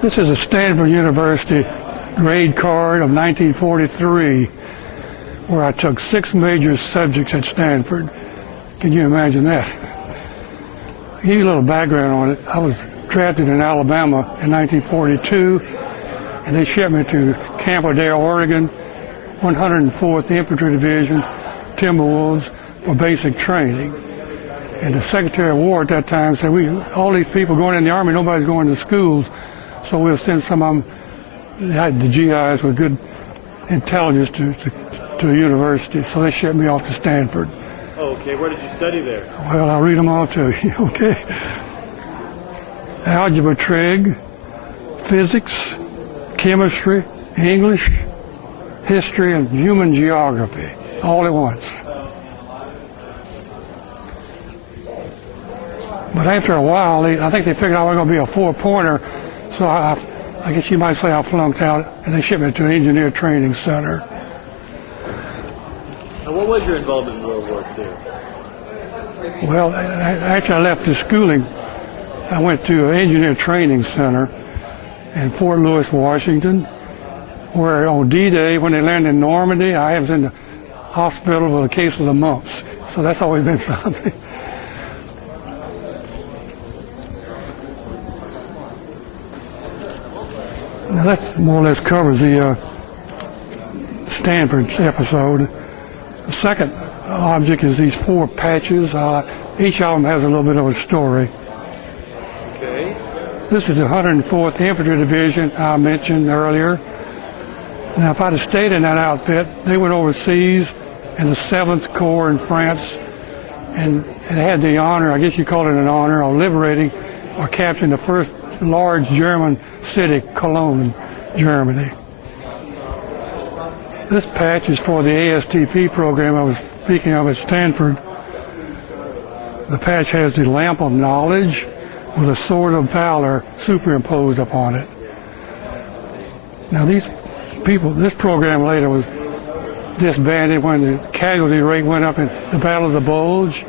This is a Stanford University grade card of 1943, where I took 6 major subjects at Stanford. Can you imagine that? I'll give you a little background on it. I was drafted in Alabama in 1942, and they shipped me to Camp Adair, Oregon, 104th Infantry Division, Timberwolves, for basic training. And the Secretary of War at that time said, all these people going in the Army, nobody's going to schools, so we'll send some of them, the GIs with good intelligence to a university. So they shipped me off to Stanford. Oh, okay. Where did you study there? Well, I'll read them all to you, okay? Algebra trig, physics, chemistry, English, history, and human geography, all at once. But after a while, I think they figured I was going to be a 4-pointer, so I guess you might say I flunked out, and they shipped me to an engineer training center. Now, what was your involvement in World War II? Well, after I left the schooling, I went to an engineer training center in Fort Lewis, Washington, where on D-Day, when they landed in Normandy, I was in the hospital with a case of the mumps. So that's always been something. Now that more or less covers the Stanford episode. The second object is these 4 patches. Each of them has a little bit of a story. Okay. This is the 104th Infantry Division I mentioned earlier. Now, if I'd have stayed in that outfit, they went overseas in the 7th Corps in France and had the honor, I guess you call it an honor, of liberating or capturing the first large German city, Cologne, Germany. This patch is for the ASTP program I was speaking of at Stanford. The patch has the lamp of knowledge with a sword of valor superimposed upon it. Now these people, this program later was disbanded when the casualty rate went up in the Battle of the Bulge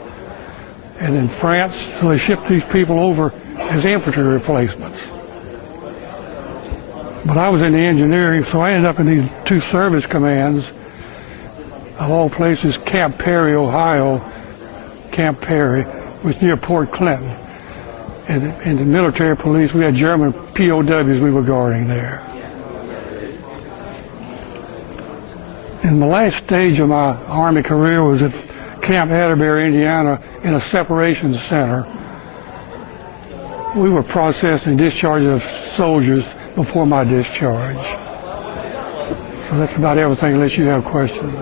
and in France, so they shipped these people over as infantry replacements. But I was in the engineering, so I ended up in these 2 service commands, of all places, Camp Perry, Ohio. Camp Perry was near Port Clinton. And in the military police, we had German POWs we were guarding there. And the last stage of my Army career was at Camp Atterbury, Indiana, in a separation center. We were processing discharges of soldiers before my discharge. So that's about everything, unless you have questions.